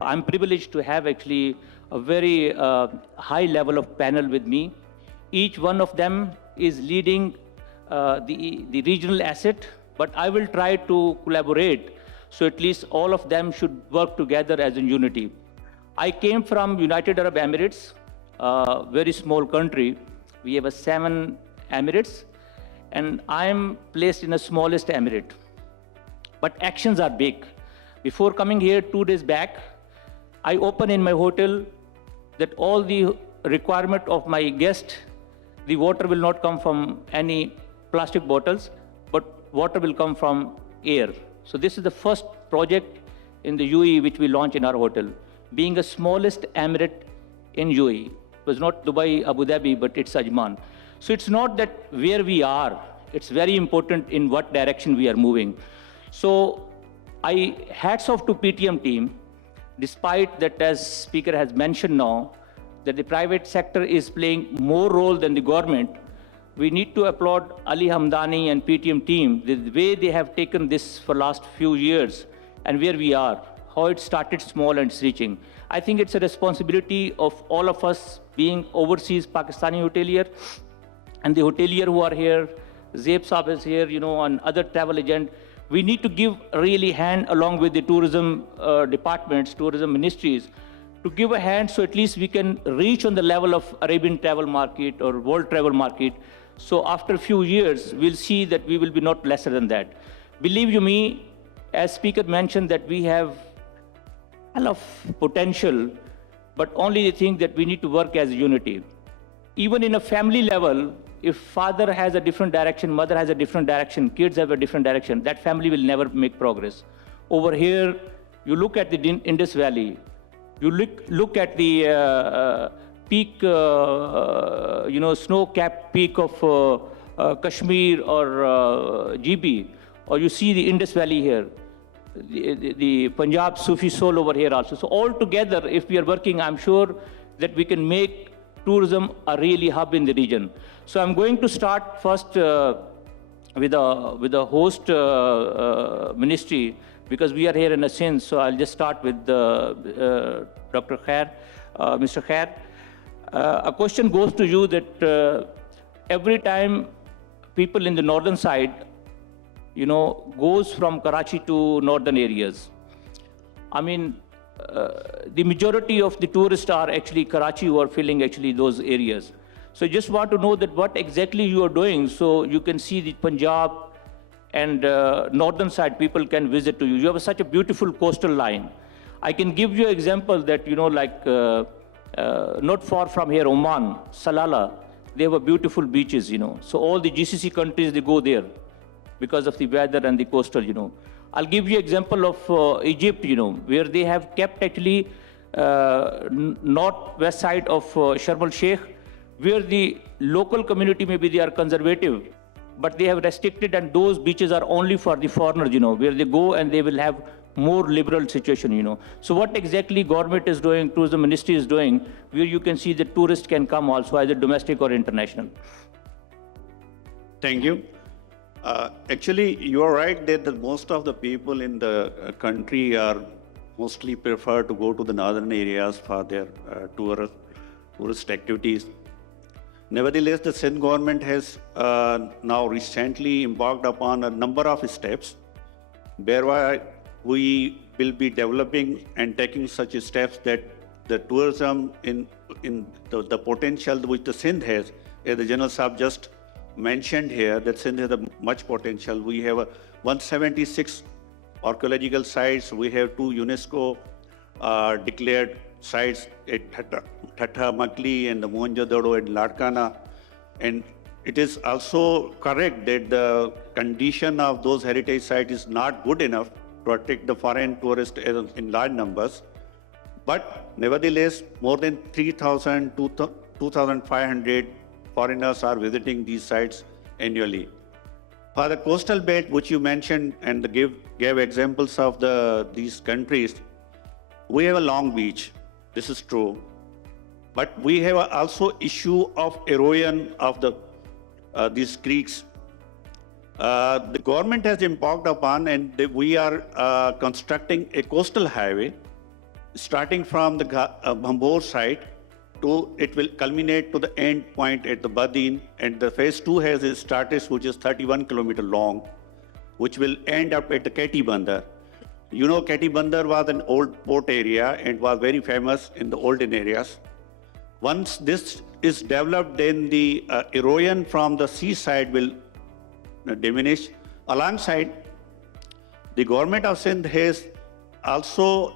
I'm privileged to have actually a very high level of panel with me. Each one of them is leading the regional asset, but I will try to collaborate, so at least all of them should work together as a unity. I came from United Arab Emirates, a very small country. We have 7 emirates, and I am placed in the smallest emirate. But actions are big. Before coming here 2 days back, I open in my hotel that all the requirement of my guest, the water will not come from any plastic bottles, but water will come from air. So this is the first project in the UAE which we launch in our hotel, being the smallest emirate in UAE. It was not Dubai, Abu Dhabi, but it's Ajman. So it's not that where we are, it's very important in what direction we are moving. So hats off to PTM team, despite that, as speaker has mentioned now, that the private sector is playing more role than the government. We need to applaud Ali Hamdani and PTM team, the way they have taken this for last few years and where we are, how it started small and it's reaching. I think it's a responsibility of all of us being overseas Pakistani hotelier and the hotelier who are here, Zaib Saab is here, and other travel agent. We need to give really hand along with the tourism departments, tourism ministries, to give a hand so at least we can reach on the level of Arabian travel market or world travel market. So after a few years, we'll see that we will be not lesser than that. Believe you me, as speaker mentioned, that we have a lot of potential, but only the thing that we need to work as a unity. Even in a family level, if father has a different direction, mother has a different direction, kids have a different direction, that family will never make progress. Over here, you look at the Indus Valley, you look at the peak, snow-capped peak of Kashmir or GB, or you see the Indus Valley here, the Punjab Sufi soul over here also. So all together, if we are working, I'm sure that we can make tourism a really hub in the region. So I'm going to start first with a host ministry, because we are here in a Sindh. So I'll just start with Dr. Khair, Mr. Khair. A question goes to you that every time people in the northern side, goes from Karachi to northern areas. I mean, the majority of the tourists are actually Karachi who are filling actually those areas. So I just want to know that what exactly you are doing so you can see the Punjab and northern side people can visit to you. You have such a beautiful coastal line. I can give you an example that, not far from here, Oman, Salalah, they have a beautiful beaches, So all the GCC countries, they go there because of the weather and the coastal, I'll give you example of Egypt, where they have kept actually northwest side of Sharm el-Sheikh, where the local community, maybe they are conservative, but they have restricted, and those beaches are only for the foreigners, where they go and they will have more liberal situation, So what exactly government is doing, tourism ministry is doing, where you can see that tourists can come also, either domestic or international. Thank you. Actually, you are right that most of the people in the country are mostly prefer to go to the northern areas for their tourist activities. Nevertheless, the Sindh government has now recently embarked upon a number of steps whereby we will be developing and taking such steps that the tourism in the potential which the Sindh has, as the General Saab just mentioned here, that Sindh has a much potential. We have 176 archaeological sites. We have 2 UNESCO declared sites at Thatha, Makli, and the Mohenjo-daro and Latkana. And it is also correct that the condition of those heritage sites is not good enough to attract the foreign tourists in large numbers. But nevertheless, more than 3,000 to 2,500 foreigners are visiting these sites annually. For the coastal belt, which you mentioned and gave examples of these countries, we have a long beach. This is true. But we have also issue of erosion of these creeks. The government has embarked upon, and we are constructing a coastal highway starting from the Bhambor site it will culminate to the end point at the Badin, and the phase 2 has its status, which is 31 kilometer long, which will end up at the Keti Bandar. You know, Keti Bandar was an old port area and was very famous in the olden areas. Once this is developed, then the erosion from the seaside will diminish. Alongside, the government of Sindh has also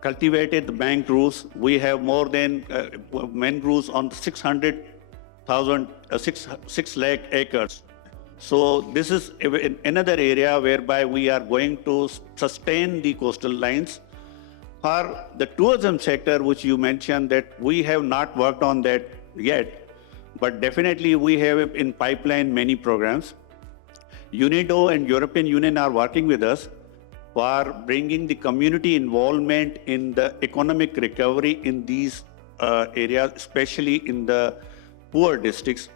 cultivated the mangroves. We have more than mangroves on 6 lakh acres. So this is another area whereby we are going to sustain the coastal lines. For the tourism sector, which you mentioned, that we have not worked on that yet, but definitely we have in pipeline many programs. UNIDO and European Union are working with us for bringing the community involvement in the economic recovery in these areas, especially in the poor districts.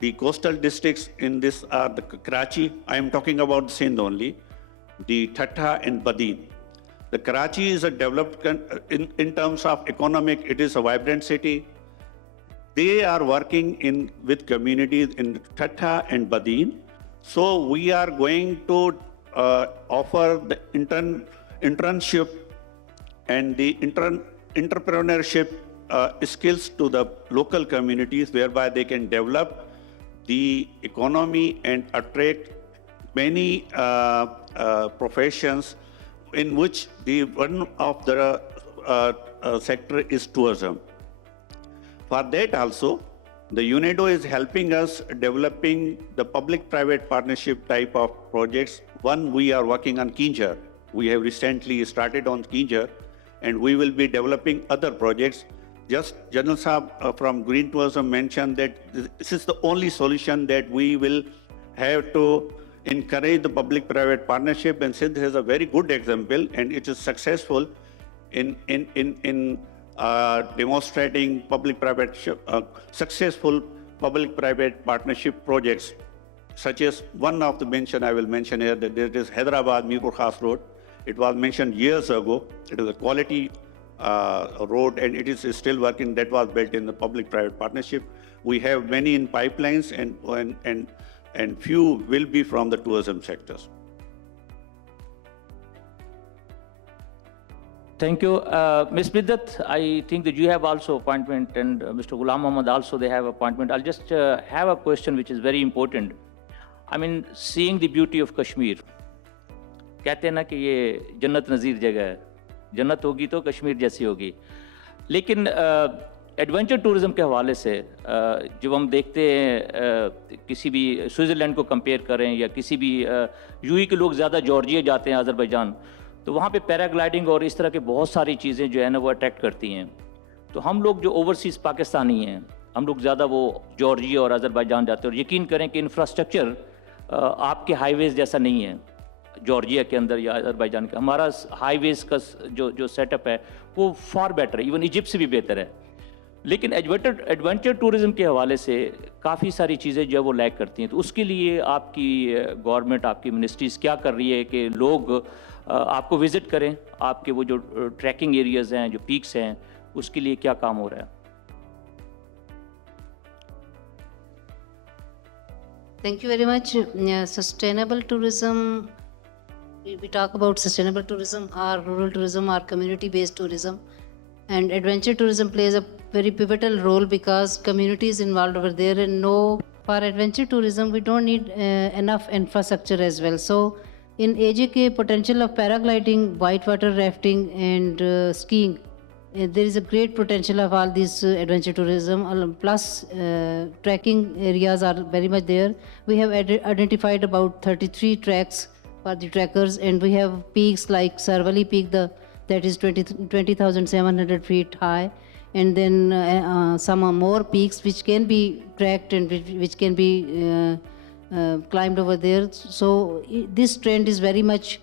The coastal districts in this are the Karachi, I am talking about Sindh only, the Thatta and Badin. The Karachi is a developed, in terms of economic, it is a vibrant city. They are working with communities in Thatta and Badin. So we are going to offer the internship and the entrepreneurship skills to the local communities, whereby they can develop the economy and attract many professions, in which the one of the sector is tourism. For that also, the UNIDO is helping us developing the public-private partnership type of projects. One, we are working on Kinjar. We have recently started on Kinjar, and we will be developing other projects. Just General Saab from Green Tourism mentioned that this is the only solution that we will have to encourage the public-private partnership, and Sindh has a very good example, and it is successful in demonstrating successful public-private partnership projects, such as one of the mention I will mention here, that there is Hyderabad Mirpur Khas Road. It was mentioned years ago. It is a quality road, and it is still working. That was built in the public-private partnership. We have many in pipelines, and few will be from the tourism sectors. Thank you. Ms. Biddat, I think that you have also appointment, and Mr. Ghulam Mohammed also, they have appointment. I'll just have a question which is very important. I mean, seeing the beauty of Kashmir. कहते हैं ना कि ये जन्नत नज़ीर जगह है, जन्नत होगी तो कश्मीर जैसी होगी. लेकिन एडवेंचर टूरिज़म के हवाले से जब हम देखते हैं किसी भी स्विट्ज़रलैंड को कंपेयर करें, या किसी भी यूई के लोग ज़्यादा जॉर्जिया जाते हैं, अज़रबैजान, तो वहाँ पे पैराग्लाइडिंग और इस तरह के बहुत सारी चीज़ें जो है ना वो अट्रैक्ट करती हैं. तो हम लोग जो ओवरसीज़ पाकिस्तानी हैं, हम लोग ज़्यादा वो जॉर्जिया और अज़रबैजान जाते हैं, और यकीन करें कि इंफ्रास्ट्रक्चर आपके हाईवेज़ जैसा नहीं है जॉर्जिया के अंदर या अज़रबैजान का. हमारा हाईवेज़ का जो सेटअप है वो फार बेटर है, इवन इजिप्ट से भी बेहतर है. लेकिन एडवेंचर टूरिज़म के हवाले से काफ़ी सारी चीज़ें जो है वो लैग करती हैं. तो उसके लिए आपकी गवर्नमेंट, आपकी मिनिस्ट्रीज़ क्या कर रही है कि लोग आपको विज़िट करें, आपके वो जो ट्रैकिंग एरियाज़ हैं, जो पीक्स हैं, उसके लिए क्या काम हो रहा है? Thank you very much. Sustainable tourism, we talk about sustainable tourism or rural tourism or community-based tourism. And adventure tourism plays a very pivotal role because communities involved over there and know for adventure tourism, we don't need enough infrastructure as well. So in AJK, potential of paragliding, whitewater rafting and skiing, there is a great potential of all these adventure tourism, plus trekking areas are very much there. We have identified about 33 tracks for the trekkers, and we have peaks like Sarvali Peak, that is 20,700 feet high, and then some more peaks which can be tracked and which can be climbed over there. So this trend is very much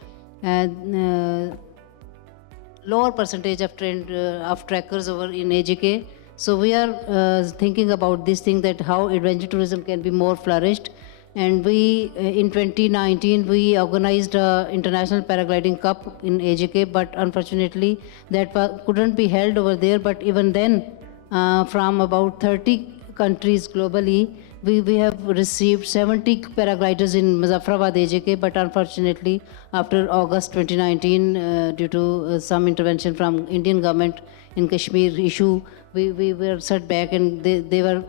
lower percentage of trend of trekkers over in AJK. So we are thinking about this thing, that how adventure tourism can be more flourished. And we, in 2019, we organized an International Paragliding Cup in AJK, but unfortunately that couldn't be held over there. But even then, from about 30 countries globally, we have received 70 paragliders in Muzaffarabad AJK, but unfortunately after August 2019, due to some intervention from Indian government in Kashmir issue, we were set back, and they were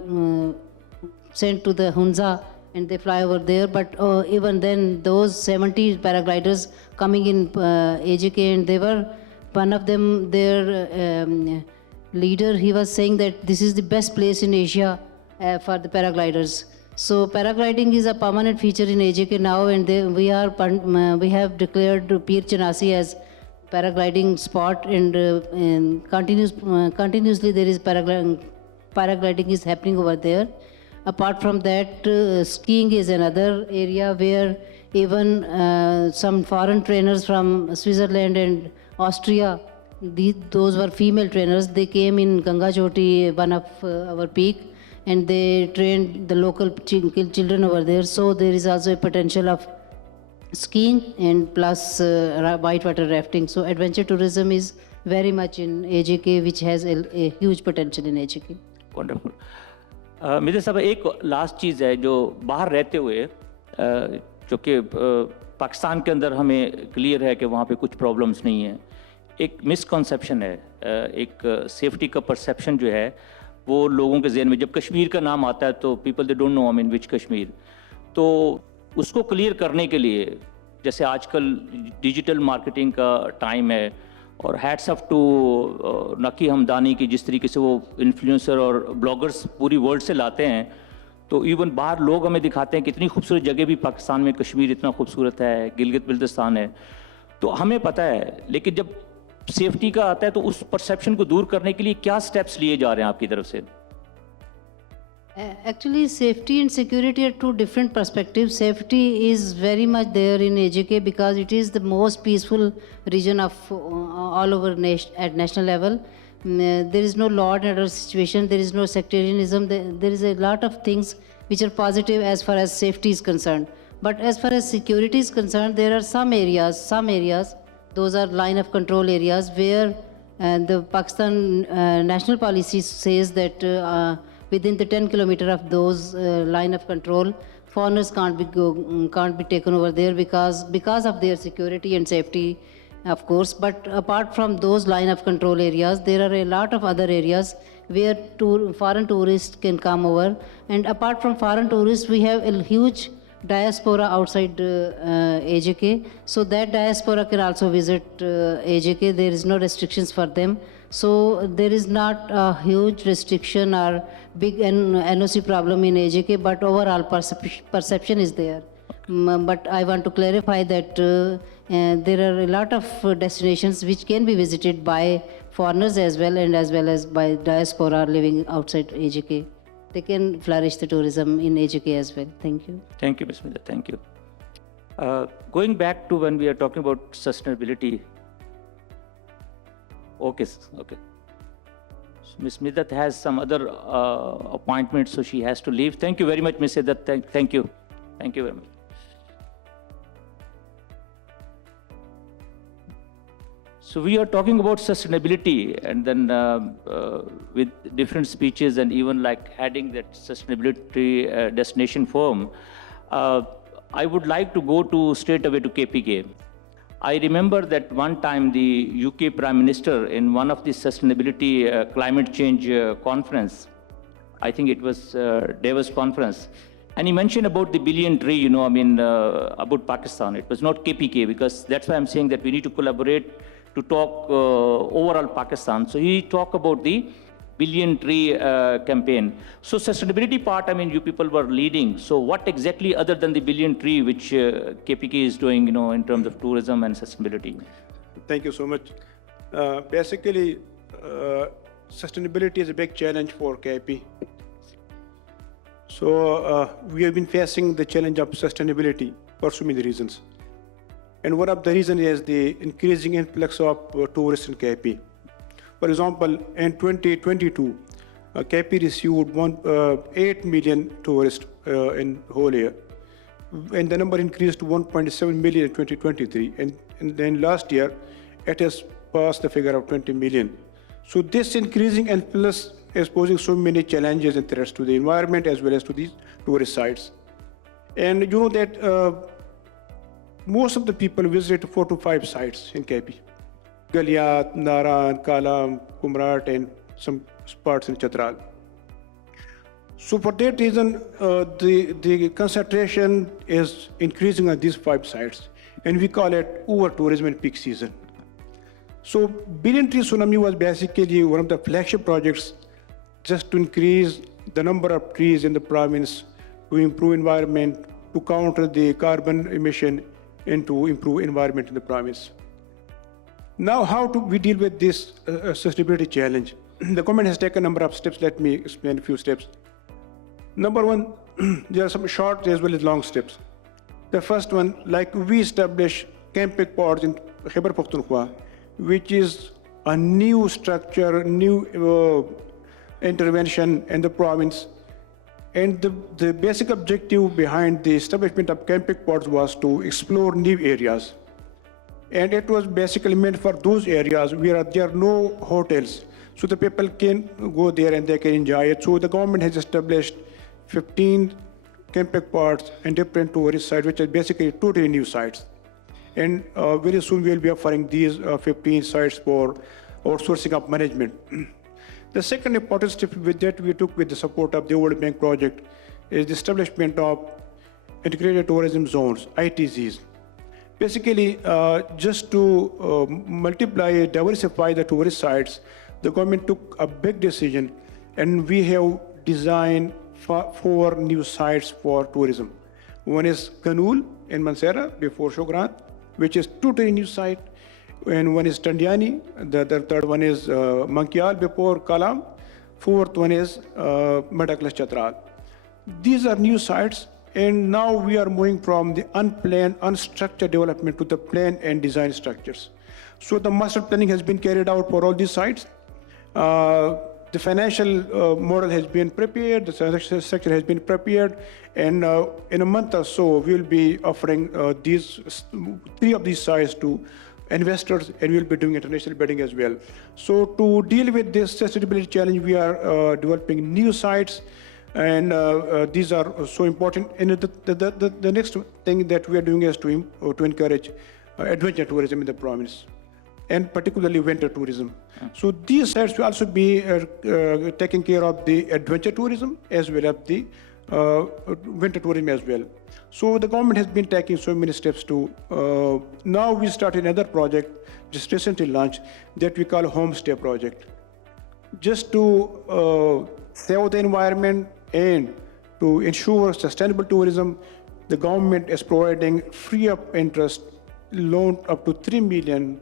sent to the Hunza, and they fly over there. But even then, those 70 paragliders coming in AJK, and they were, one of them, their leader, he was saying that this is the best place in Asia for the paragliders. So paragliding is a permanent feature in AJK now, and we have declared Pir Chanasi as paragliding spot, and continuously there is paragliding is happening over there. Apart from that, skiing is another area where even some foreign trainers from Switzerland and Austria, those were female trainers, they came in Ganga Choti, one of our peak, and they trained the local children over there. So there is also a potential of skiing and plus whitewater rafting. So adventure tourism is very much in AJK, which has a huge potential in AJK. Wonderful. Mirza साहब, एक last चीज़ है जो बाहर रहते हुए, जो कि पाकिस्तान के अंदर हमें क्लियर है कि वहाँ पे कुछ प्रॉब्लम्स नहीं है, एक मिसकॉन्सेप्शन है, एक सेफ्टी का परसेप्शन जो है वो लोगों के जहन में, जब कश्मीर का नाम आता है तो people they don't know I mean which Kashmir, तो उसको क्लियर करने के लिए, जैसे आजकल डिजिटल मार्केटिंग का टाइम है, और हैट्स ऑफ टू नकी हमदानी की, जिस तरीके से वो इन्फ्लुएंसर और ब्लॉगर्स पूरी वर्ल्ड से लाते हैं, तो इवन बाहर लोग हमें दिखाते हैं कि इतनी खूबसूरत जगह भी पाकिस्तान में, कश्मीर इतना खूबसूरत है, गिलगित बल्तिस्तान है, तो हमें पता है, लेकिन जब सेफ्टी का आता है तो उस परसेप्शन को दूर करने के लिए क्या स्टेप्स लिए जा रहे हैं आपकी तरफ से? Actually, safety and security are two different perspectives. Safety is very much there in AJK because it is the most peaceful region of all over at national level. There is no law and order situation. There is no sectarianism. There is a lot of things which are positive as far as safety is concerned. But as far as security is concerned, there are some areas, those are line of control areas where the Pakistan national policy says that within the 10 kilometer of those line of control, foreigners can't be taken over there because of their security and safety, of course. But apart from those line of control areas, there are a lot of other areas where foreign tourists can come over. And apart from foreign tourists, we have a huge diaspora outside AJK. So that diaspora can also visit AJK. There is no restrictions for them. So there is not a huge restriction or big NOC problem in AJK, but overall perception is there. But I want to clarify that there are a lot of destinations which can be visited by foreigners as well as by diaspora living outside AJK. They can flourish the tourism in AJK as well. Thank you. Thank you, Ms. Midhat. Thank you. Going back to when we are talking about sustainability. Okay. So Ms. Midhat has some other appointments, so she has to leave. Thank you very much, Ms. Midhat. Thank you. Thank you very much. So we are talking about sustainability, and then with different speeches and even like heading that sustainability destination forum, I would like to go straight away to KPK. I remember that one time the UK Prime Minister in one of the sustainability climate change conference, I think it was Davos conference, and he mentioned about the billion tree, about Pakistan. It was not KPK, because that's why I'm saying that we need to collaborate to talk overall Pakistan. So he talked about the billion tree campaign. So sustainability part, you people were leading. So what exactly other than the billion tree which KPK is doing, in terms of tourism and sustainability? Thank you so much. Basically, sustainability is a big challenge for KP. So we have been facing the challenge of sustainability for so many reasons. And one of the reasons is the increasing influx of tourists in KP. For example, in 2022, KP received 8 million tourists in whole year. and the number increased to 1.7 million in 2023. And then last year, it has passed the figure of 20 million. So this increasing and plus is posing so many challenges and threats to the environment as well as to these tourist sites. And you know that most of the people visit 4 to 5 sites in KP. Galiat, Naran, Kalam, Kumrat, and some parts in Chatral. So for that reason, the concentration is increasing on these 5 sites, and we call it over-tourism in peak season. So Billion Tree Tsunami was basically one of the flagship projects just to increase the number of trees in the province, to improve environment, to counter the carbon emission, and to improve environment in the province. Now, how do we deal with this sustainability challenge? The government has taken a number of steps. Let me explain a few steps. Number one, there are some short as well as long steps. The first one, like we established Kempek pods in Khyber Pakhtunkhwa, which is a new structure, new intervention in the province. And the basic objective behind the establishment of Kempek pods was to explore new areas. And it was basically meant for those areas where there are no hotels. So the people can go there and they can enjoy it. So the government has established 15 Kempek pods and different tourist sites, which are basically totally new sites. And very soon we will be offering these 15 sites for outsourcing of management. The second important step with that we took with the support of the World Bank project is the establishment of integrated tourism zones, ITZs. Basically, just to multiply, diversify the tourist sites, the government took a big decision, and we have designed 4 new sites for tourism. One is Kanul in Mansehra before Shogrant, which is totally new site. And one is Tandiani, the third one is Mankial before Kalam, fourth one is Madaklas Chatral. These are new sites, and now we are moving from the unplanned, unstructured development to the planned and design structures. So the master planning has been carried out for all these sites. The financial model has been prepared, the transaction structure has been prepared, and in a month or so, we will be offering these 3 of these sites to investors, and we will be doing international bidding as well. So to deal with this sustainability challenge, we are developing new sites, and these are so important. And the next thing that we are doing is to encourage adventure tourism in the province, and particularly winter tourism. So these sites will also be taking care of the adventure tourism as well as the winter tourism as well. So the government has been taking so many steps to, now we started another project, just recently launched, that we call Homestay Project. Just to save the environment and to ensure sustainable tourism, the government is providing free of interest loan up to 3 million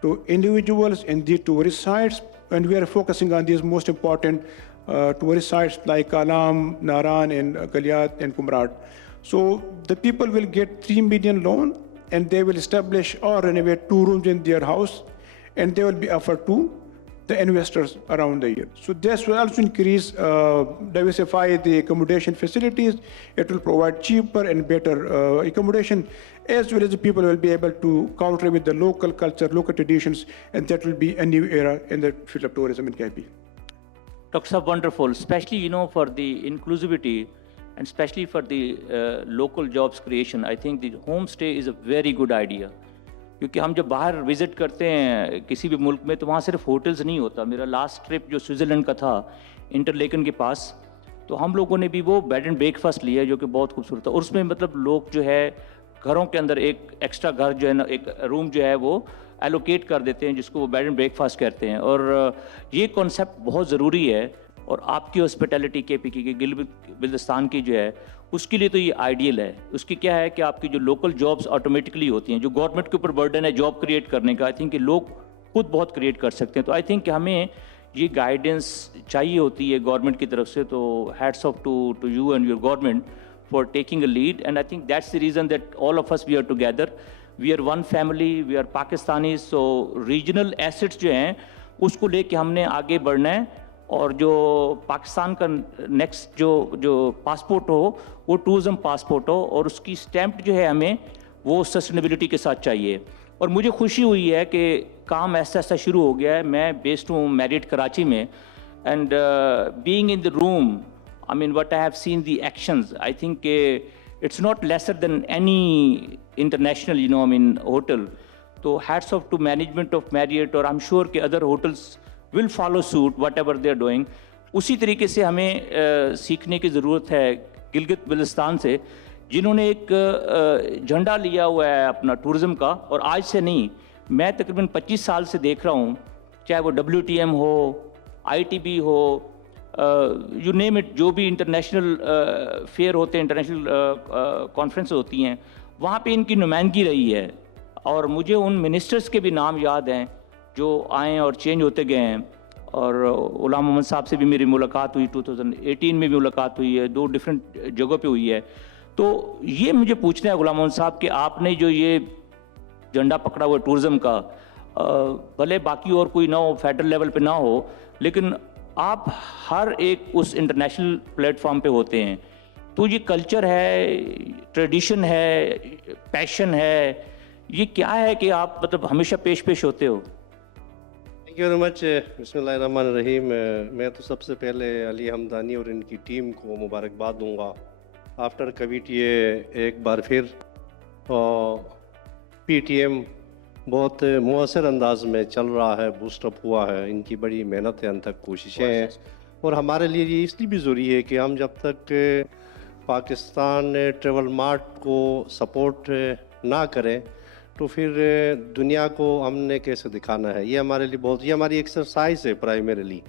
to individuals in the tourist sites, and we are focusing on these most important tourist sites like Kalam, Naran, and Galiat, and Kumrat. So the people will get 3 million loan, and they will establish or renovate 2 rooms in their house, and they will be offered to the investors around the year. So this will also increase, diversify the accommodation facilities. It will provide cheaper and better accommodation, as well as the people will be able to counter with the local culture, local traditions, and that will be a new era in the field of tourism in KP. Dr. Saab, wonderful, especially, for the inclusivity and especially for the local jobs creation. I think the homestay is a very good idea. क्योंकि हम जब बाहर visit करते हैं किसी भी मुल्क में तो वहाँ सिर्फ होटल्स नहीं होता. मेरा लास्ट ट्रिप जो स्विट्ज़रलैंड का था इंटरलेकन के पास, तो हम लोगों ने भी वो बेड एंड ब्रेकफास्ट लिया जो कि बहुत खूबसूरत था. और उसमें मतलब लोग जो है घरों के अंदर एक एक्स्ट्रा घर जो है ना, एक रूम जो है वो एलोकेट कर देते हैं, जिसको वो बेड एंड ब्रेकफास्ट कहते हैं. और ये कॉन्सेप्ट बहुत ज़रूरी है. और आपकी हॉस्पिटैलिटी KP की गिलगित-बाल्टिस्तान की जो है उसके लिए तो ये आइडियल है. उसकी क्या है कि आपकी जो लोकल जॉब्स ऑटोमेटिकली होती हैं, जो गवर्नमेंट के ऊपर बर्डन है जॉब क्रिएट करने का, आई थिंक कि लोग खुद बहुत क्रिएट कर सकते हैं. तो आई थिंक कि हमें ये गाइडेंस चाहिए होती है गवर्नमेंट की तरफ से. तो hats off to you and your government for taking a lead, and I think that's the reason that all of us we are together, we are one family, we are Pakistani. So regional assets जो हैं उसको लेके हमने आगे बढ़ना है. اور جو پاکستان کا نیکسٹ جو پاسپورٹ ہو وہ ٹورزم پاسپورٹ ہو, اور اس کی اسٹیمپ جو ہے ہمیں وہ سسٹینیبلٹی کے ساتھ چاہیے. اور مجھے خوشی ہوئی ہے کہ کام ایسا ایسا شروع ہو گیا ہے. میں بیسڈ ہوں میرٹ کراچی میں, and being in the room, I mean what I have seen the actions, I think it's not lesser than any international, you know, I mean hotel. So hats off to management of Marriott, اور I'm sure کہ other hotels will follow suit whatever they are doing. اسی طریقے سے ہمیں سیکھنے کی ضرورت ہے گلگت بلتستان سے, جنہوں نے ایک جھنڈا لیا ہوا ہے اپنا ٹورزم کا, اور آج سے نہیں, میں تقریباً 25 سال سے دیکھ رہا ہوں, چاہے وہ WTM who, ITB who, you name it, جو بھی انٹرنیشنل فیئر ہوتے ہیں, انٹرنیشنل کانفرنس ہوتی ہیں, وہاں پہ ان کی نمائندگی رہی ہے. اور مجھے ان منسٹرز کے بھی نام یاد ہیں جو آئیں اور چینج ہوتے گئے ہیں. اور غلام محمد صاحب سے بھی میری ملاقات ہوئی, 2018 میں بھی ملاقات ہوئی ہے, 2 ڈفرینٹ جگہوں پہ ہوئی ہے. تو یہ مجھے پوچھنا ہے غلام محمد صاحب کہ آپ نے جو یہ جھنڈا پکڑا ہوا ہے ٹورزم کا, بھلے باقی اور کوئی نہ ہو, فیڈرل لیول پہ نہ ہو, لیکن آپ ہر ایک اس انٹرنیشنل پلیٹ فارم پہ ہوتے ہیں, تو یہ کلچر ہے, ٹریڈیشن ہے, پیشن ہے, یہ کیا ہے کہ آپ مطلب ہمیشہ پیش ہوتے ہو؟ Thank you very much. بسم اللہ الرحمن الرحیم. میں تو سب سے پہلے علی حمدانی اور ان کی ٹیم کو مبارکباد دوں گا. آفٹر کووڈ یہ ایک بار پھر PTM بہت مؤثر انداز میں چل رہا ہے, بوسٹ اپ ہوا ہے. ان کی بڑی محنت ہے, ان تک کوششیں ہیں, اور ہمارے لیے یہ اس لیے بھی ضروری ہے کہ ہم جب تک پاکستان ٹریول مارٹ کو سپورٹ نہ کریں تو پھر دنیا کو ہم نے کیسے دکھانا ہے. یہ ہمارے لیے بہت, یہ ہماری ایکسرسائز ہے پرائمریلی.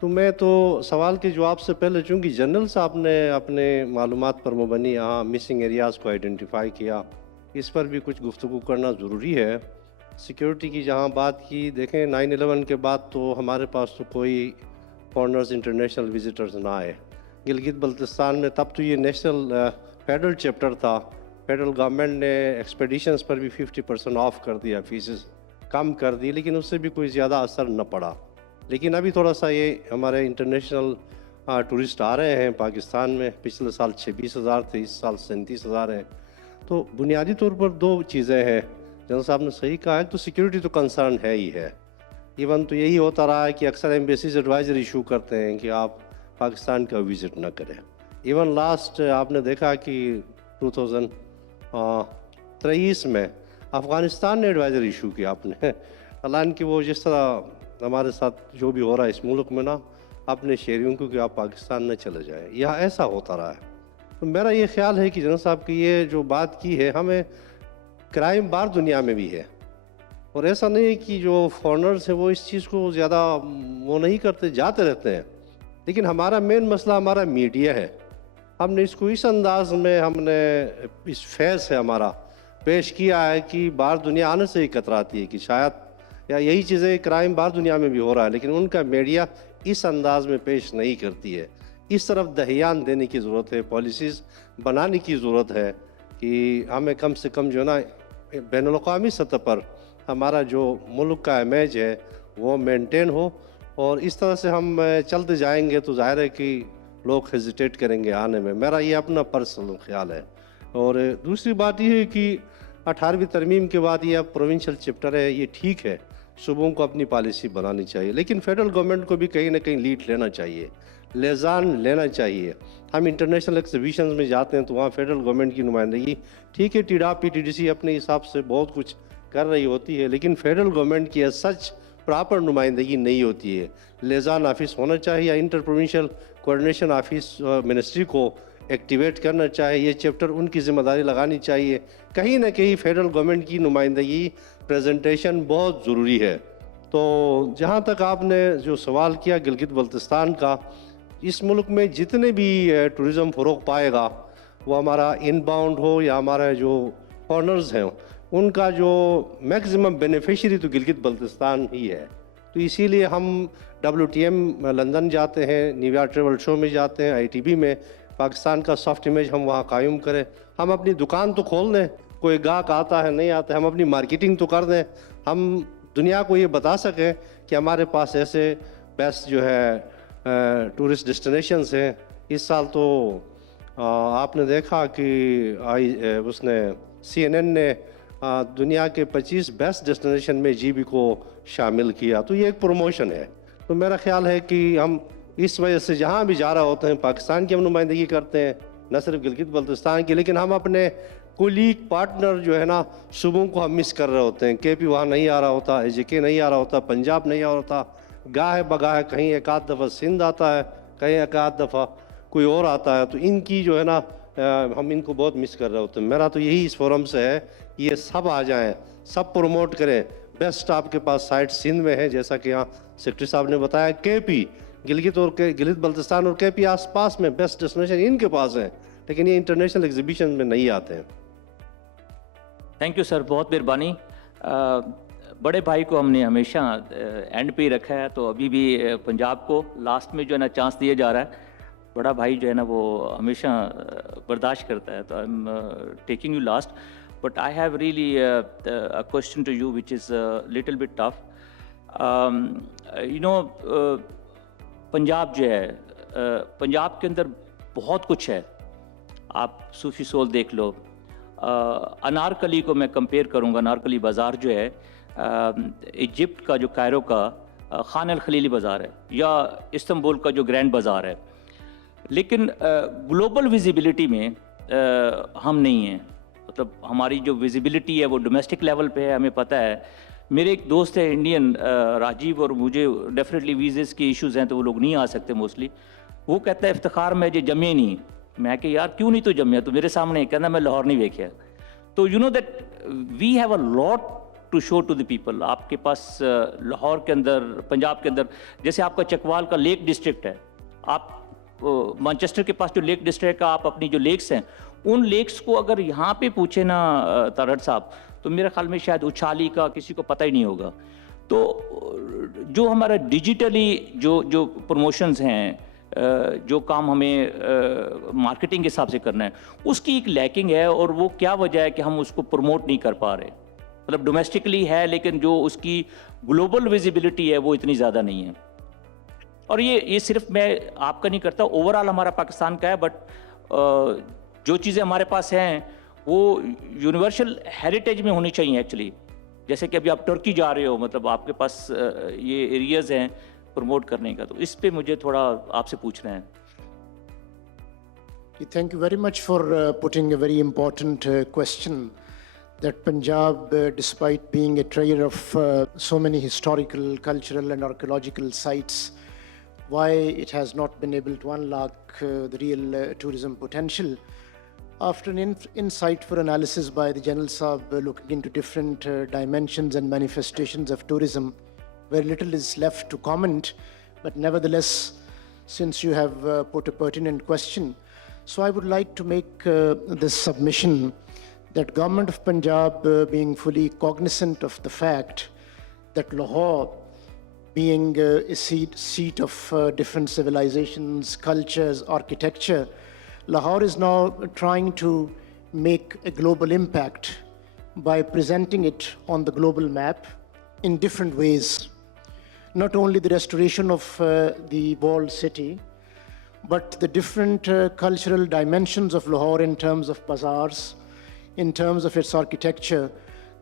تو میں تو سوال کے جواب سے پہلے, چونکہ جنرل صاحب نے اپنے معلومات پر مبنی یہاں مسنگ ایریاز کو آئیڈینٹیفائی کیا, اس پر بھی کچھ گفتگو کرنا ضروری ہے. سیکیورٹی کی جہاں بات کی, دیکھیں 9/11 کے بعد تو ہمارے پاس تو کوئی فارنرز انٹرنیشنل وزٹرز نہ آئے. گلگت بلتستان میں تب تو یہ نیشنل فیڈرل چیپٹر تھا, فیڈرل گورنمنٹ نے ایکسپیڈیشنز پر بھی 50% آف کر دیا, فیسز کم کر دی, لیکن اس سے بھی کوئی زیادہ اثر نہ پڑا. لیکن ابھی تھوڑا سا یہ ہمارے انٹرنیشنل ٹورسٹ آ رہے ہیں پاکستان میں. پچھلے سال 26,000 تھے, اس سال 37,000 ہیں. تو بنیادی طور پر 2 چیزیں ہیں, جنرل صاحب نے صحیح کہا ہے, تو سیکیورٹی تو کنسرن ہے ہی ہے. ایون تو یہی ہوتا رہا ہے کہ اکثر ایمبیسیز ایڈوائزر ایشو کرتے ہیں کہ آپ پاکستان کا وزٹ نہ کریں. ایون لاسٹ آپ نے دیکھا کہ 2023 میں افغانستان نے ایڈوائزر ایشو کیا آپ نے, حالانکہ وہ جس طرح ہمارے ساتھ جو بھی ہو رہا ہے اس ملک میں نا, اپنے شہریوں کو کہ آپ پاکستان نہ چلے جائیں, یہاں ایسا ہوتا رہا ہے. تو میرا یہ خیال ہے کہ جنرل صاحب کی یہ جو بات کی ہے, ہمیں کرائم بار دنیا میں بھی ہے, اور ایسا نہیں ہے کہ جو فارنرز ہیں وہ اس چیز کو زیادہ وہ نہیں کرتے, جاتے رہتے ہیں. لیکن ہمارا مین مسئلہ ہمارا میڈیا ہے. ہم نے اس کو اس انداز میں, ہم نے اس فیض سے ہمارا پیش کیا ہے کہ باہر دنیا آنے سے ہی کتراتی ہے کہ شاید یا یہی چیزیں کرائم باہر دنیا میں بھی ہو رہا ہے, لیکن ان کا میڈیا اس انداز میں پیش نہیں کرتی ہے. اس طرف دھیان دینے کی ضرورت ہے, پالیسیز بنانے کی ضرورت ہے کہ ہمیں کم سے کم جو نا بین الاقوامی سطح پر ہمارا جو ملک کا امیج ہے وہ مینٹین ہو. اور اس طرح سے ہم چلتے جائیں گے تو ظاہر ہے کہ لوگ ہیزیٹیٹ کریں گے آنے میں. میرا یہ اپنا پرسنل خیال ہے. اور دوسری بات یہ ہے کہ 18ویں ترمیم کے بعد یہ اب پروونشل چیپٹر ہے, یہ ٹھیک ہے, صوبوں کو اپنی پالیسی بنانی چاہیے, لیکن فیڈرل گورنمنٹ کو بھی کہیں نہ کہیں لیڈ لینا چاہیے, لیزان لینا چاہیے. ہم انٹرنیشنل ایگزیبیشنز میں جاتے ہیں تو وہاں فیڈرل گورنمنٹ کی نمائندگی ٹھیک ہے, TDC اپنے حساب سے بہت کچھ کر رہی ہوتی ہے, لیکن فیڈرل گورنمنٹ کی ایز سچ پراپر نمائندگی نہیں ہوتی ہے. لیزان آفس ہونا چاہیے, یا انٹر-پروونشل کوآرڈینیشن آفس منسٹری کو ایکٹیویٹ کرنا چاہیے. یہ چیپٹر ان کی ذمہ داری لگانی چاہیے. کہیں نہ کہیں فیڈرل گورنمنٹ کی نمائندگی, پریزنٹیشن بہت ضروری ہے. تو جہاں تک آپ نے جو سوال کیا گلگت بلتستان کا, اس ملک میں جتنے بھی ٹورزم فروغ پائے گا, وہ ہمارا ان باؤنڈ ہو یا ہمارا جو فارنرز ہیں, ان کا جو میکسیمم بینیفیشری تو گلگت بلتستان ہی ہے. تو اسی لیے ہم WTM لندن جاتے ہیں, نیو یارک ٹریول شو میں جاتے ہیں, ITB میں پاکستان کا سافٹ امیج ہم وہاں قائم کریں. ہم اپنی دکان تو کھول دیں, کوئی گاہک آتا ہے نہیں آتا ہے, ہم اپنی مارکیٹنگ تو کر دیں, ہم دنیا کو یہ بتا سکیں کہ ہمارے پاس ایسے بیسٹ جو ہے ٹورسٹ ڈسٹینیشنز ہیں. اس سال تو آپ نے دیکھا کہ اس نے CNN نے دنیا کے 25 بیسٹ ڈسٹینیشن میں GB کو شامل کیا. تو یہ ایک پروموشن ہے. تو میرا خیال ہے کہ ہم اس وجہ سے جہاں بھی جا رہے ہوتے ہیں پاکستان کی ہم نمائندگی کرتے ہیں, نہ صرف گلگت بلتستان کی, لیکن ہم اپنے کولیگ پارٹنر جو ہے نا صوبوں کو ہم مس کر رہے ہوتے ہیں. KP وہاں نہیں آ رہا ہوتا, JK نہیں آ رہا ہوتا, پنجاب نہیں آ رہا ہوتا, گاہ بگاہ کہیں ایک آدھ دفعہ سندھ آتا ہے, کہیں ایک آدھ دفعہ کوئی اور آتا ہے. تو ان کی جو ہے نا ہم ان کو بہت مس کر رہے ہوتے ہیں. میرا تو یہی اس فورم سے ہے کہ یہ سب آ جائیں, سب پروموٹ کریں. بیسٹ آپ کے پاس سائٹ سندھ میں ہے, جیسا کہ یہاں سیکرٹری صاحب نے بتایا. KP گلگت اور گلگت بلتستان اور KP آس پاس میں بیسٹ ڈیسٹینیشن ان کے پاس ہیں, لیکن یہ انٹرنیشنل ایگزیبیشن میں نہیں آتے ہیں. تھینک یو سر, بہت مہربانی. بڑے بھائی کو ہم نے ہمیشہ اینڈ پہ ہی رکھا ہے, تو ابھی بھی پنجاب کو لاسٹ میں جو ہے نا چانس دیا جا رہا ہے. بڑا بھائی جو ہے نا وہ ہمیشہ برداشت کرتا ہے, تو I am taking you last. But I have really a question to you which is a little bit tough. You know, Punjab جو ہے, پنجاب کے اندر بہت کچھ ہے. آپ صوفی سول دیکھ لو, انارکلی کو میں کمپیئر کروں گا. انارکلی بازار جو ہے ایجپٹ کا, جو کائرو کا خان الخلیلی بازار ہے, یا استنبول کا جو گرینڈ بازار ہے. لیکن گلوبل ویزیبلٹی میں ہم نہیں ہیں. مطلب ہماری جو ویزیبلٹی ہے وہ ڈومیسٹک لیول پہ ہے, ہمیں پتہ ہے. میرے ایک دوست ہے انڈین, راجیو, اور مجھے ڈیفینیٹلی ویزز کے ایشوز ہیں تو وہ لوگ نہیں آ سکتے موسٹلی. وہ کہتا ہے افتخار میں جو جمے نہیں. میں کہ یار کیوں نہیں تو جمیا, تو میرے سامنے کہنا میں لاہور نہیں ویکھیا. تو you know that we have a lot to show to the people. آپ کے پاس لاہور کے اندر, پنجاب کے اندر, جیسے آپ کا چکوال کا لیک ڈسٹرکٹ ہے, آپ مانچسٹر کے پاس جو لیک ڈسٹرکٹ کا آپ اپنی جو لیکس ہیں, ان لیکس کو اگر یہاں پہ پوچھے نا تارڑ صاحب, تو میرے خیال میں شاید اچھالی کا کسی کو پتہ ہی نہیں ہوگا. تو جو ہمارا ڈیجیٹلی جو پروموشنز ہیں, جو کام ہمیں مارکیٹنگ کے حساب سے کرنا ہے, اس کی ایک لیکنگ ہے. اور وہ کیا وجہ ہے کہ ہم اس کو پروموٹ نہیں کر پا رہے. مطلب ڈومیسٹکلی ہے, لیکن جو اس کی گلوبل ویزیبلٹی ہے وہ اتنی زیادہ نہیں ہے. اور یہ صرف میں آپ کا نہیں کرتا, اوور آل ہمارا پاکستان کا ہے. بٹ جو چیزیں ہمارے پاس ہیں وہ یونیورسل ہیریٹیج میں ہونی چاہیے ایکچولی. جیسے کہ ابھی آپ ٹرکی جا رہے ہو, مطلب آپ کے پاس یہ ایریاز ہیں پروموٹ کرنے کا, تو اس پہ مجھے تھوڑا آپ سے پوچھنا ہے. Thank you very much for putting a very important question, that Punjab, despite being a treasure of so many historical, cultural and archaeological sites, why it has not been able to unlock the real tourism potential. After an insightful analysis by the General Saab looking into different dimensions and manifestations of tourism, very little is left to comment. But nevertheless, since you have put a pertinent question, so I would like to make this submission that Government of Punjab, being fully cognizant of the fact that Lahore, being a seat of different civilizations, cultures, architecture, Lahore is now trying to make a global impact by presenting it on the global map in different ways. Not only the restoration of the walled city, but the different cultural dimensions of Lahore in terms of bazaars, in terms of its architecture.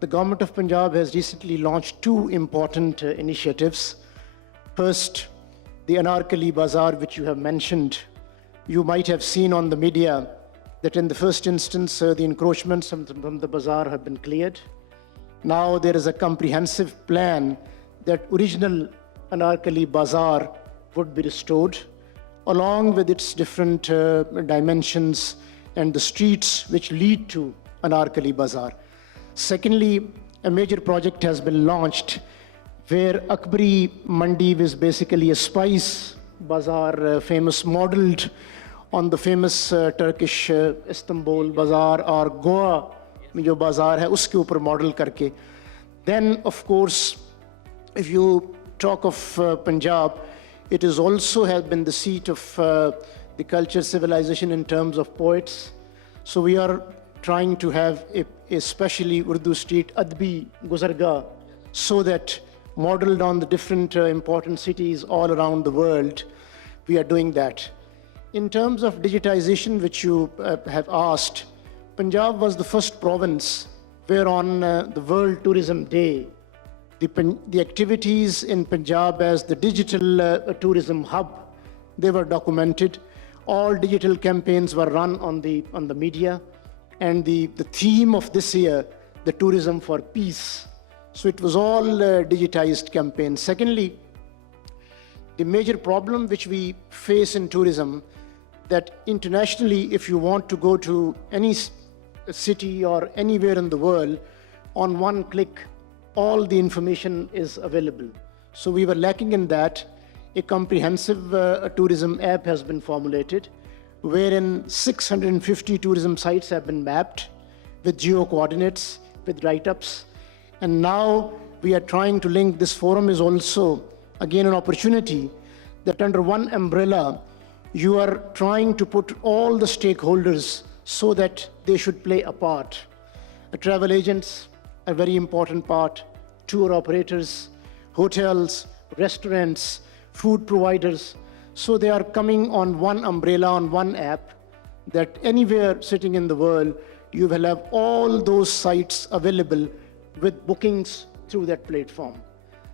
The Government of Punjab has recently launched two important initiatives. First, the Anarkali Bazaar, which you have mentioned. You might have seen on the media that in the first instance, the encroachments from the bazaar have been cleared. Now there is a comprehensive plan that original Anarkali Bazaar would be restored, along with its different dimensions and the streets which lead to Anarkali Bazaar. Secondly, a major project has been launched where Akbari Mandi is basically a spice bazaar, famous, modeled on the famous Turkish Istanbul bazaar or Goa mein jo bazaar hai, uske upar model karke. Then, of course, if you talk of Punjab, it is also has been the seat of the culture, civilization in terms of poets. So we are trying to have a specially Urdu street, Adbi Guzargah, so that modeled on the different important cities all around the world. We are doing that. In terms of digitization, which you have asked, Punjab was the first province where on the World Tourism Day, the activities in Punjab as the digital tourism hub, they were documented. All digital campaigns were run on the media, and the theme of this year, the tourism for peace. So it was all digitized campaigns. Secondly, the major problem which we face in tourism, that internationally, if you want to go to any city or anywhere in the world, on one click, all the information is available. So we were lacking in that. A comprehensive tourism app has been formulated, wherein 650 tourism sites have been mapped with geo coordinates, with write-ups. And now we are trying to link. This forum is also, again, an opportunity that under one umbrella, you are trying to put all the stakeholders so that they should play a part. Travel agents, a very important part, tour operators, hotels, restaurants, food providers. So they are coming on one umbrella, on one app, that anywhere sitting in the world, you will have all those sites available with bookings through that platform.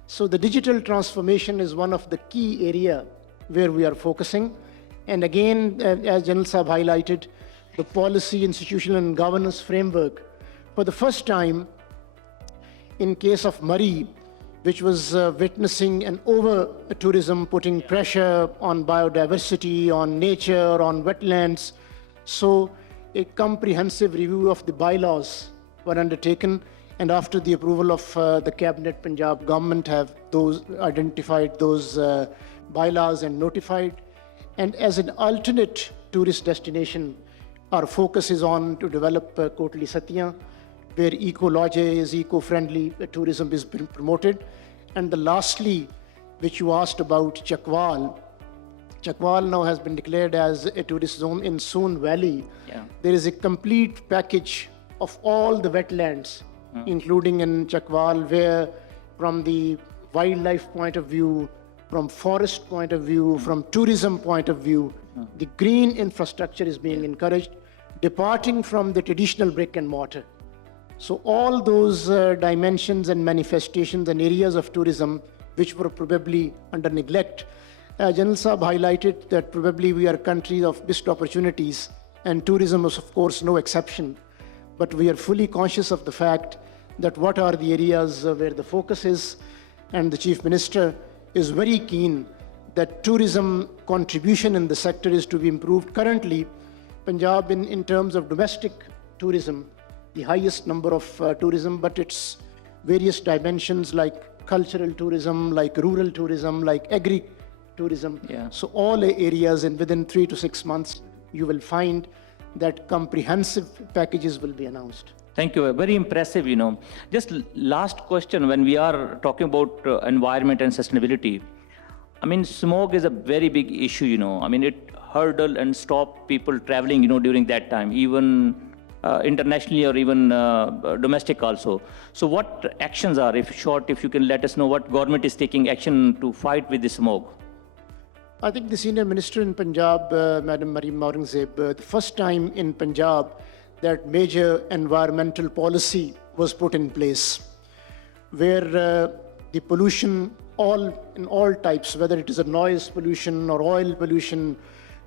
So the digital transformation is one of the key area where we are focusing. And again, as General Saab highlighted, the policy, institutional and governance framework, for the first time, in case of Murray, which was witnessing an over-tourism, putting pressure on biodiversity, on nature, on wetlands. So a comprehensive review of the bylaws were undertaken, and after the approval of the Cabinet, Punjab government have identified those bylaws and notified. And as an alternate tourist destination, our focus is on to develop Kotli Satya, where eco-lodges, eco-friendly tourism is being promoted. And the lastly, which you asked about, Chakwal. Chakwal now has been declared as a tourist zone in Soon Valley. Yeah. There is a complete package of all the wetlands, including in Chakwal, where from the wildlife point of view, from forest point of view, from tourism point of view, the green infrastructure is being encouraged, departing from the traditional brick and mortar. So all those dimensions and manifestations and areas of tourism which were probably under neglect, General Saab highlighted that probably we are a country of missed opportunities, and tourism is of course no exception. But we are fully conscious of the fact that what are the areas where the focus is, and the Chief Minister is very keen that tourism contribution in the sector is to be improved. Currently, Punjab in terms of domestic tourism, the highest number of tourism, but its various dimensions like cultural tourism, like rural tourism, like agri-tourism. Yeah. So all areas, and within 3 to 6 months, you will find that comprehensive packages will be announced. Thank you. Very impressive, Just last question, when we are talking about environment and sustainability, I mean, smog is a very big issue, I mean, it hurdle and stop people traveling, during that time, even internationally or even domestic also. So what actions are, if you can let us know what government is taking action to fight with the smog? I think the senior minister in Punjab, Madam Maryam Aurangzeb, the first time in Punjab that major environmental policy was put in place, where the pollution in all types, whether it is a noise pollution or oil pollution,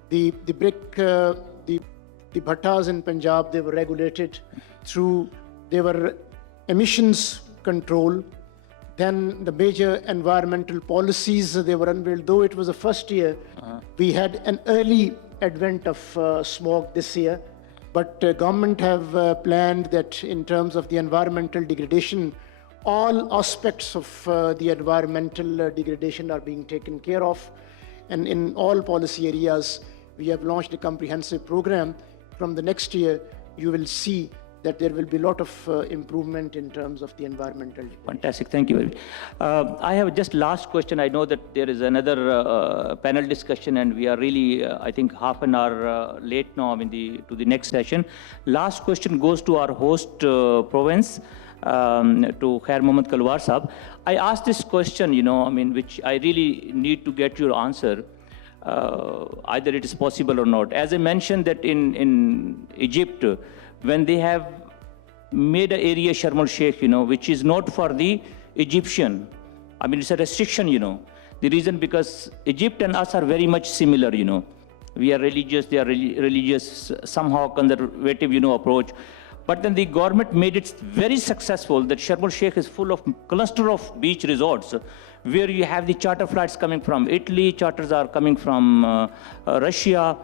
the brick, the bhattas in Punjab, they were regulated through, they were emissions control. Then the major environmental policies, they were unveiled. Though it was the first year, we had an early advent of smog this year. But government have planned that in terms of the environmental degradation, all aspects of the environmental degradation are being taken care of. And in all policy areas, we have launched a comprehensive program. From the next year, you will see that there will be a lot of improvement in terms of the environmental. Fantastic, thank you. I have just last question. I know that there is another panel discussion, and we are really, I think, half an hour late now to the next session. Last question goes to our host province. to Khair Mohammad Kalwar Sahab. I asked this question, which I really need to get your answer. Either it is possible or not. As I mentioned that in Egypt, when they have made an area Sharm el-Sheikh, which is not for the Egyptian. It's a restriction, The reason because Egypt and us are very much similar, We are religious, they are religious, somehow conservative, approach. But then the government made it very successful that Sharm el-Sheikh is full of cluster of beach resorts where you have the charter flights coming from Italy, charters are coming from Russia.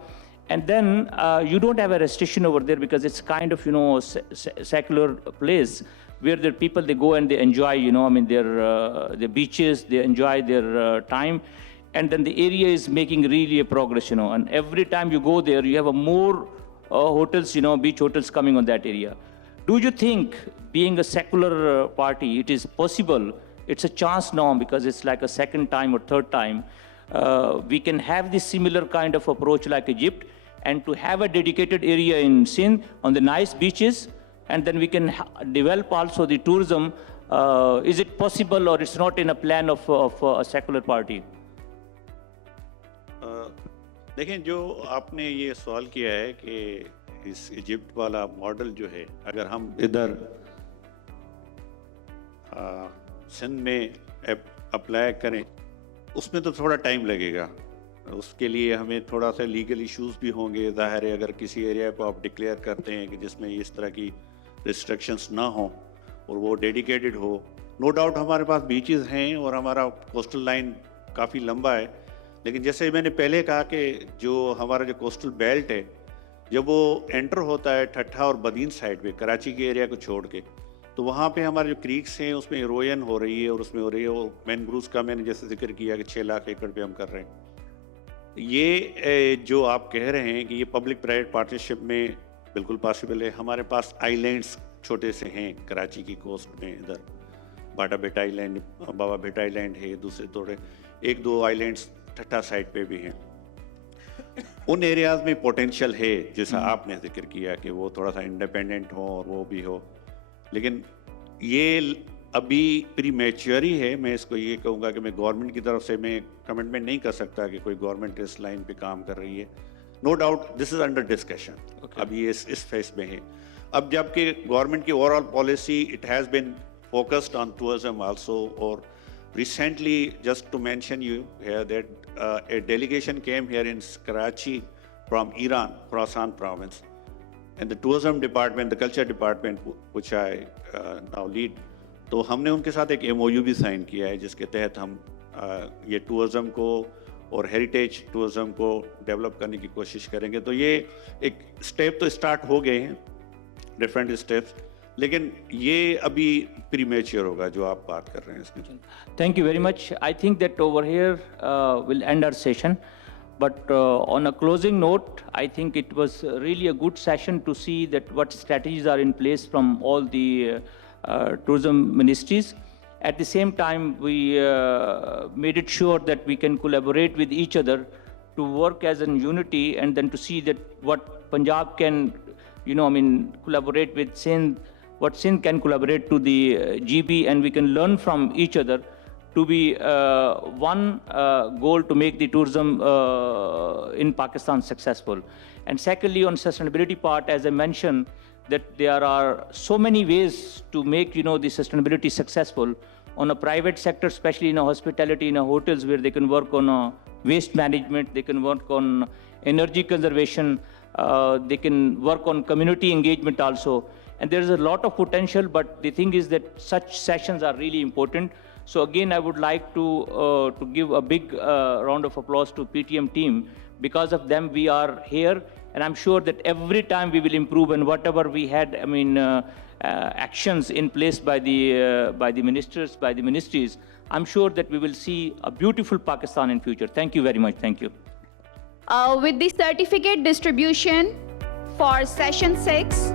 And then you don't have a restriction over there because it's kind of, secular place where the people, they go and they enjoy, their beaches, they enjoy their time. And then the area is making really a progress, And every time you go there, you have a more hotels, beach hotels coming on that area. Do you think, being a secular party, it is possible? It's a chance now because it's like a second time or third time. We can have this similar kind of approach like Egypt and to have a dedicated area in Sindh on the nice beaches, and then we can develop also the tourism. Is it possible or it's not in a plan of a secular party? देखें, जो आपने ये सवाल किया है कि इस Egypt वाला मॉडल जो है, अगर हम इधर सिंध में अप्लाई करें, उसमें तो थोड़ा टाइम लगेगा. उसके लिए हमें थोड़ा सा लीगल इश्यूज भी होंगे. ज़ाहिर है अगर किसी एरिया को आप डिक्लेयर करते हैं कि जिसमें इस तरह की रिस्ट्रिक्शंस ना हो और वो डेडिकेटेड हो, नो डाउट हमारे पास बीचेस हैं और हमारा कोस्टल लाइन काफ़ी लंबा है. लेकिन जैसे मैंने पहले कहा कि जो हमारा जो कोस्टल बेल्ट है, जब वो एंटर होता है ठट्ठा और बदीन साइड पे, कराची के एरिया को छोड़ के, तो वहाँ पे हमारे जो क्रीक्स हैं उसमें इरोजन हो रही है और उसमें हो रही है वो मैनग्रूव्स का मैंने जैसे जिक्र किया कि 6 लाख एकड़ पे हम कर रहे हैं. ये जो आप कह रहे हैं कि ये पब्लिक प्राइवेट पार्टनरशिप में बिल्कुल पॉसिबल है. हमारे पास आइलैंड्स छोटे से हैं कराची की कोस्ट में, इधर बाटा बेटा आइलैंड, बाबा बेटा आइलैंड है, दूसरे थोड़े 1-2 आइलैंड्स ठट्ठा साइड पे भी हैं. उन एरियाज में पोटेंशियल है, जैसा आपने जिक्र किया कि वो थोड़ा सा इंडिपेंडेंट हो और वो भी हो. लेकिन ये अभी प्री मैच्योर ही है. मैं इसको ये कहूँगा कि मैं गवर्नमेंट की तरफ से मैं कमिटमेंट नहीं कर सकता कि कोई गवर्नमेंट इस लाइन पे काम कर रही है. No doubt this is under discussion. अभी ये इस फेज में है. अब जबकि गवर्नमेंट की overall policy it has been focused on tourism also. और recently, just to mention you here that a delegation came here in Karachi from Iran, Khorasan province, and the tourism department, the culture department, which I now lead, तो हमने उनके साथ एक MOU भी sign किया है जिसके तहत हम ये टूरिज्म को और हेरिटेज टूरिज्म को डेवलप करने की कोशिश करेंगे. तो ये एक स्टेप तो स्टार्ट हो गए हैं, डिफरेंट स्टेप्स, लेकिन ये अभी प्रीमेच्योर होगा जो आप बात कर रहे हैं इसमें. Thank you very much. I think that over here we'll end our session. But on a closing note, I think it was really a good session to see that what strategies are in place from all the tourism ministries. At the same time, we made it sure that we can collaborate with each other to work as a unity, and then to see that what Punjab can, collaborate with Sindh, what Sindh can collaborate to the GB, and we can learn from each other to be one goal to make the tourism in Pakistan successful. And secondly, on sustainability part, as I mentioned, that there are so many ways to make, the sustainability successful on a private sector, especially in a hospitality, in a hotels, where they can work on waste management, they can work on energy conservation, they can work on community engagement also. And there is a lot of potential, but the thing is that such sessions are really important. So again, I would like to give a big round of applause to PTM team. Because of them, we are here, and I'm sure that every time we will improve, and whatever we had, actions in place by the ministers, by the ministries, I'm sure that we will see a beautiful Pakistan in future. Thank you very much. Thank you. With the certificate distribution for session 6,